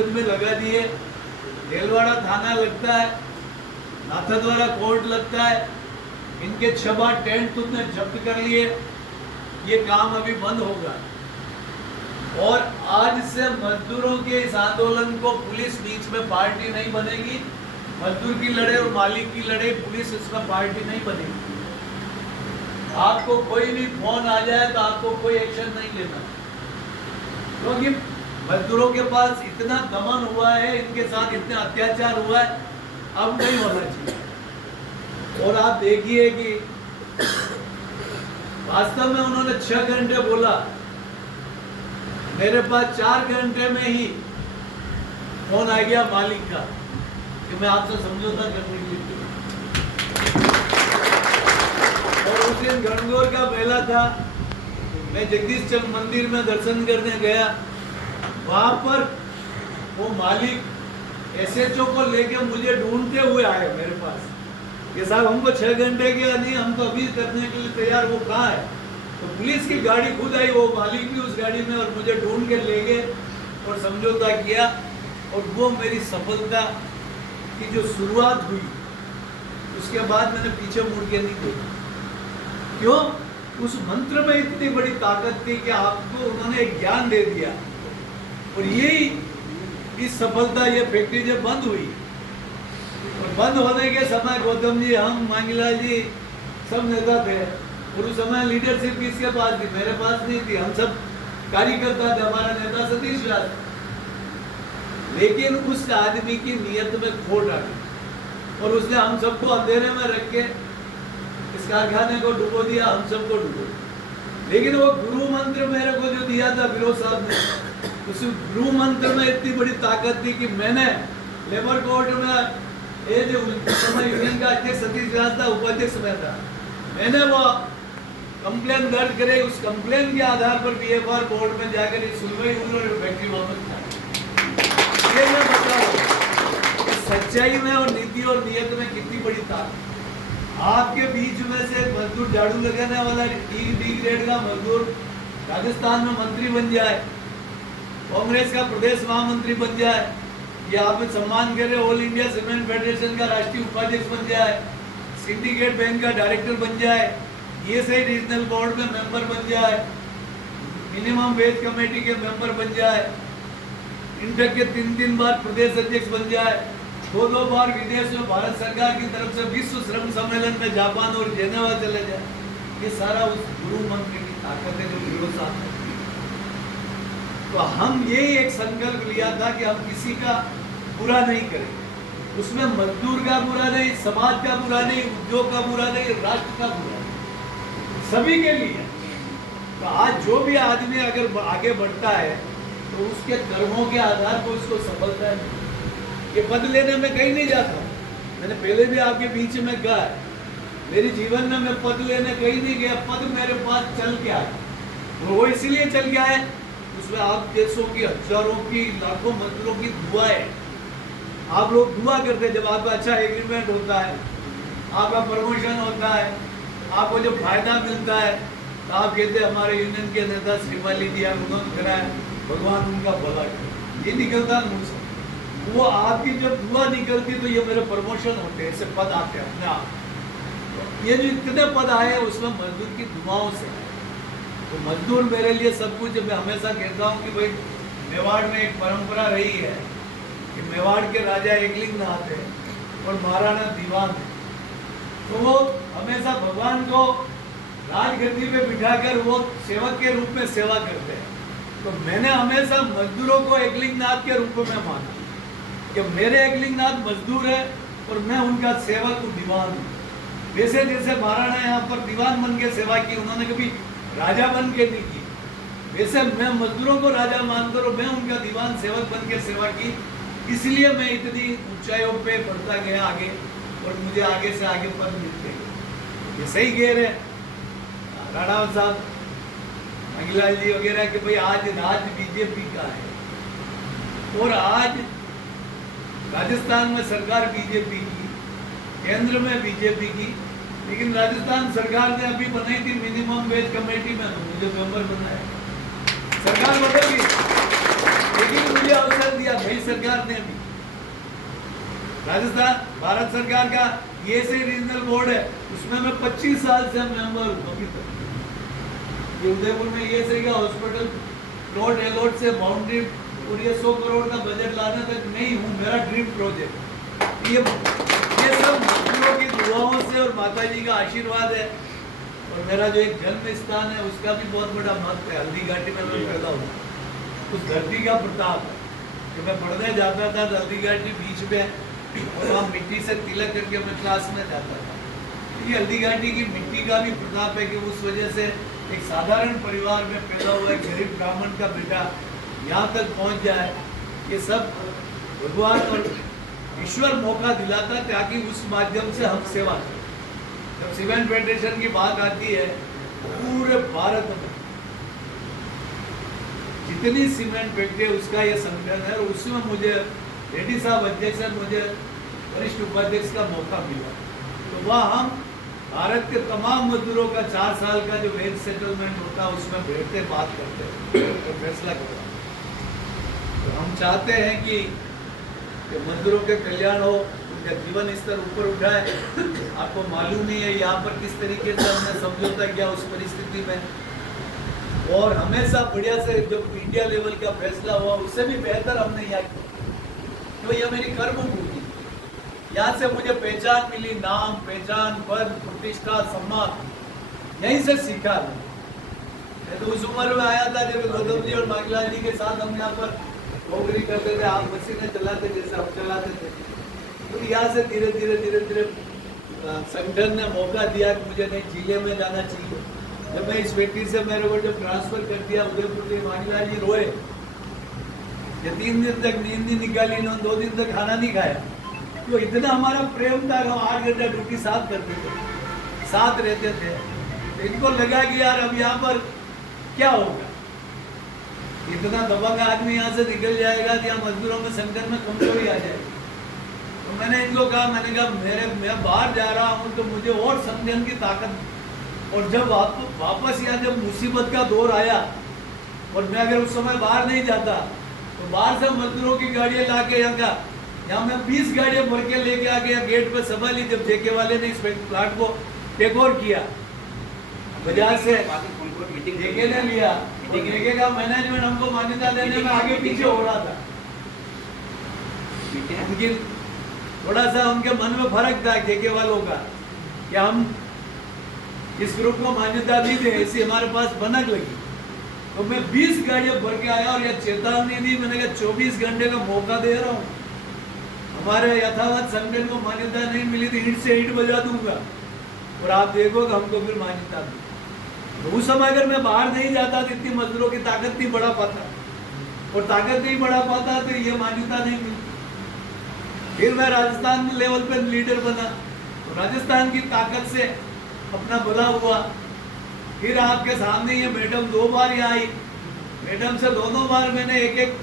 नवाबगंज में लगा दिए, देलवाड़ा थाना लगता है, नाथद्वारा कोर्ट लगता है, इनके 6 टेंट तुमने जब्त कर लिए। ये काम अभी बंद होगा। और आज से मजदूरों के इस आंदोलन को पुलिस बीच में पार्टी नहीं बनेगी। मजदूर की लड़ाई और मालिक की लड़ाई, पुलिस इसमें पार्टी नहीं बनेगी। आपको कोई भी फोन आ जाए तो आपको कोई एक्शन नहीं लेना, क्योंकि मजदूरों के पास इतना दमन हुआ है, इनके साथ इतना अत्याचार हुआ है, अब नहीं होना चाहिए। और आप देखिए कि वास्तव में उन्होंने 6 घंटे बोला, मेरे पास 4 घंटे में ही फोन आ गया मालिक का कि मैं आपसे समझौता करने के लिए। और उस दिन गणगौर का मेला था, मैं जगदीश चंद मंदिर में दर्शन करने गया। वहां पर वो मालिक एसएचओ को लेके मुझे ढूंढते हुए आए मेरे पास कि साहब हमको 6 घंटे के नहीं, हम तो अभी करने के लिए तैयार, वो कहाँ है? तो पुलिस की गाड़ी खुद आई, वो मालिक भी उस गाड़ी में, और मुझे ढूंढ के ले गए और समझौता किया। और वो मेरी सफलता की जो शुरुआत हुई, उसके बाद मैंने पीछे मुड़ के नहीं देखा। क्यों? उस मंत्र में इतनी बड़ी ताकत थी कि आपको उन्होंने एक ज्ञान दे दिया। और यही इस सफलता, ये फैक्ट्री जब बंद हुई, और बंद होने के समय गौतम जी, हम, मांगीलाल जी, सब नेता थे। और उस समय लीडरशिप किसके पास थी? मेरे पास नहीं थी। हम सब कार्यकर्ता थे, हमारा नेता सतीश व्यास। लेकिन उस आदमी की नीयत में खोट आ गई और उसने हम सबको अंधेरे में रख के इस कारखाने को डुबो दिया, हम सबको डुबो दिया। लेकिन वो गुरु मंत्र मेरे को जो दिया था विरोध साहब ने, उस गुरु मंत्र में इतनी बड़ी ताकत थी कि मैंने लेबर कोर्ट में, ये जो समय यूनियन का अध्यक्ष सतीश व्यास था, उपाध्यक्ष में था, मैंने वो कंप्लेन दर्ज करे। उस कंप्लेन के आधार पर बीएफआर कोर्ट में जाकर इस सुनवाई हुई और फैक्ट्री वापस था। ये मैं बताऊं कि सच्चाई में और नीति और नियत में कितनी बड़ी ताकत। आपके बीच में से मजदूर, झाड़ू लगाने वाला डी ग्रेड का मजदूर राजस्थान में मंत्री बन जाए, कांग्रेस का प्रदेश महामंत्री बन जाए, या आप सम्मान करे ऑल इंडिया सीमेंट फेडरेशन का राष्ट्रीय उपाध्यक्ष बन जाए, सिंडिकेट बैंक का डायरेक्टर बन जाए, ईएसआई रीजनल बोर्ड में मेंबर बन जाए, मिनिमम वेज कमेटी के मेंबर बन जाए, इंटक के 3 बार प्रदेश अध्यक्ष बन जाए, 2 बार विदेश में भारत सरकार की तरफ से विश्व श्रम सम्मेलन में जापान और जेनेवा चले जाए। ये सारा उस गुरु मंत्र की ताकत है जो विरोध साहब ने। तो हम यही एक संकल्प लिया था कि हम किसी का बुरा नहीं करेंगे, उसमें मजदूर का बुरा नहीं, समाज का बुरा नहीं, उद्योग का बुरा नहीं, राष्ट्र का बुरा नहीं, सभी के लिए। तो आज जो भी आदमी अगर आगे बढ़ता है तो उसके कर्मों के आधार पर उसको सफलता है। ये पद लेने में कहीं नहीं जाता। मैंने पहले भी आपके बीच में कहा है, मेरे जीवन में मैं पद लेने कहीं नहीं गया, पद मेरे पास चल के आया। वो इसलिए चल के आए, उसमें आप देशों की, हजारों की, लाखों मजदूरों की दुआ है। आप लोग दुआ करते हैं, जब आपका अच्छा एग्रीमेंट होता है, आपका प्रमोशन होता है, आपको जो फायदा मिलता है, तो आप कहते हैं हमारे यूनियन के नेता श्रीमाली जी उन्होंने कराया, भगवान उनका भला करे। ये निकलता मुंह से। वो आपकी जब दुआ निकलती तो ये मेरे प्रमोशन होते हैं, ऐसे पद आते हैं अपने आप। ये जो इतने पद आए उसमें मजदूर की दुआओं से। तो मजदूर मेरे लिए सब कुछ। मैं हमेशा कहता हूँ कि भाई मेवाड़ में एक परंपरा रही है कि मेवाड़ के राजा एकलिंगनाथ है और महाराणा दीवान है, तो वो हमेशा भगवान को राजगद्दी पे बिठाकर वो सेवक के रूप में सेवा करते हैं। तो मैंने हमेशा मजदूरों को एकलिंगनाथ के रूप में माना कि मेरे एकलिंगनाथ मजदूर है और मैं उनका सेवक हूँ, दीवान हूँ। वैसे जैसे महाराणा यहाँ पर दीवान बन के सेवा की, उन्होंने कभी राजा बन के नहीं की, वैसे मैं मजदूरों को राजा मानकर और मैं उनका दीवान सेवक बन के सेवा की। इसलिए मैं इतनी ऊंचाइयों पे बढ़ता गया आगे और मुझे आगे से आगे पद मिलते गए। ये सही कह रहे राणा साहब, मंगीलाल जी वगैरह कि भाई आज राज बीजेपी का है और आज राजस्थान में सरकार बीजेपी की, केंद्र में बीजेपी की, लेकिन राजस्थान सरकार ने अभी बनाई थी मिनिमम वेज कमेटी में, तो मुझे मेंबर बनाया। सरकार बदल गई लेकिन मुझे अवसर दिया, भाई सरकार ने भी, राजस्थान भारत सरकार का ये से रीजनल बोर्ड है, उसमें मैं 25 साल से मेंबर हूँ अभी तक। ये उदयपुर में ये से का हॉस्पिटल प्लॉट एलॉट से बाउंड्री और ये 100 करोड़ का बजट लाने तक नहीं हूँ, मेरा ड्रीम प्रोजेक्ट। ये सब मजदूरों की दुआओं से और माता जी का आशीर्वाद है। और मेरा जो एक जन्म स्थान है उसका भी बहुत बड़ा महत्व है, हल्दी घाटी में मैं पैदा हुआ, उस धरती का प्रताप है कि मैं पढ़ने जाता था हल्दी घाटी बीच में, और वहाँ मिट्टी से तिलक करके मैं क्लास में जाता था। ये हल्दी घाटी की मिट्टी का भी प्रताप है कि उस वजह से एक साधारण परिवार में पैदा हुआ एक गरीब ब्राह्मण का बेटा यहाँ तक पहुँच जाए, ये सब भगवान और ईश्वर मौका दिलाता है ताकि उस माध्यम से हम सेवा करें। जब सीमेंट फेडरेशन की बात आती है, पूरे भारत में जितनी सीमेंट फैक्ट्री है उसका ये संगठन है, और उसमें मुझे रेड्डी साहब अध्यक्ष है, मुझे वरिष्ठ उपाध्यक्ष का मौका मिला। तो वह हम भारत के तमाम मजदूरों का 4 साल का जो वेज सेटलमेंट होता है उसमें बैठते बात करते हैं और फैसला करते हैं। तो हम चाहते हैं कि मजदूरों के कल्याण हो, उनका जीवन स्तर ऊपर उठाए। आपको मालूम ही है यहाँ पर किस तरीके से हमने समझौता किया उस परिस्थिति में, और हमेशा बढ़िया से जब इंडिया लेवल का फैसला हुआ उससे भी बेहतर हमने यहाँ किया। तो यह मेरी कर्मभूमि, यहाँ से मुझे पहचान मिली, नाम पहचान पद प्रतिष्ठा सम्मान यहीं से सीखा। मैं तो उस उम्र में आया था जब गौतम जी और माखीलाल जी के साथ हम यहाँ पर नौकरी करते थे, आप मशीनें चलाते जैसे हम चलाते थे। तो यहाँ से धीरे धीरे संगठन ने मौका दिया कि मुझे नहीं जिले में जाना चाहिए। जब मैं इस फैक्ट्री से मेरे को जब ट्रांसफर कर दिया उदयपुर के, माखीलाल जी रोए, ये 3 दिन तक नींद नहीं निकाली, इन्होंने 2 दिन तक खाना नहीं खाया। तो इतना हमारा प्रेम था, हम 8 घंटा ड्यूटी साथ करते थे, साथ रहते थे। तो इनको लगा कि यार अब यहाँ पर क्या होगा, इतना दबंग आदमी यहाँ से निकल जाएगा कि यहाँ मजदूरों में संगठन में कमजोरी आ जाएगी। तो मैंने इनको कहा, मैंने कहा मैं बाहर जा रहा हूँ तो मुझे और संगठन की ताकत, और जब वापस यहाँ जब मुसीबत का दौर आया और मैं अगर उस समय बाहर नहीं जाता तो बाहर से मजदूरों की गाड़ियाँ ला के यहाँ मैं 20 गाड़ियाँ भर के लेके आ गया गेट पे सभा ली। जब जेके वाले ने इस प्लाट को टेक ओवर किया बाजार से, जेके ने लिया, जेके का मैनेजमेंट हमको मान्यता देने में आगे पीछे हो रहा था। लेकिन थोड़ा सा उनके मन में फर्क था जेके वालों का कि हम इस ग्रुप को मान्यता दी थी, ऐसी हमारे पास बनक लगी। तो मैं 20 गाड़ियां भर के आया और यह चेतावनी दी, मैंने कहा 24 घंटे का मौका दे रहा हूँ, हमारे यथावत संगठन को मान्यता नहीं मिली तो ईंट से ईंट बजा दूंगा और आप देखोगे हमको फिर मान्यता दी। तो उस समय अगर मैं बाहर नहीं जाता तो इतनी मजदूरों की ताकत नहीं बढ़ा पाता, और ताकत नहीं बढ़ा पाता तो ये मान्यता नहीं मिलती। फिर मैं राजस्थान लेवल पे लीडर बना, तो राजस्थान की ताकत से अपना भला हुआ। फिर आपके सामने ये मैडम 2 बार यहाँ आई, मैडम से दोनों बार मैंने एक